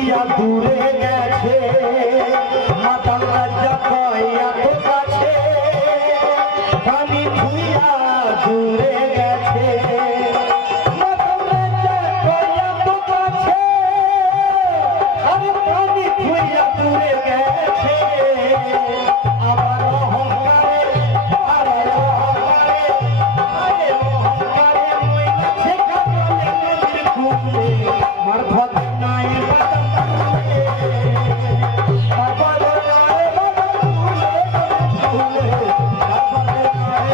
হইয়া দূরে গেছে। মাতাল রাজা কয় এত কাছে। আমি ধুইয়া দূরে গেছে।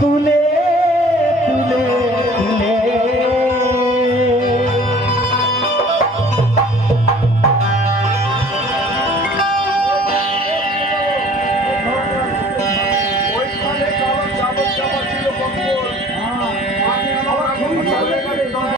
tú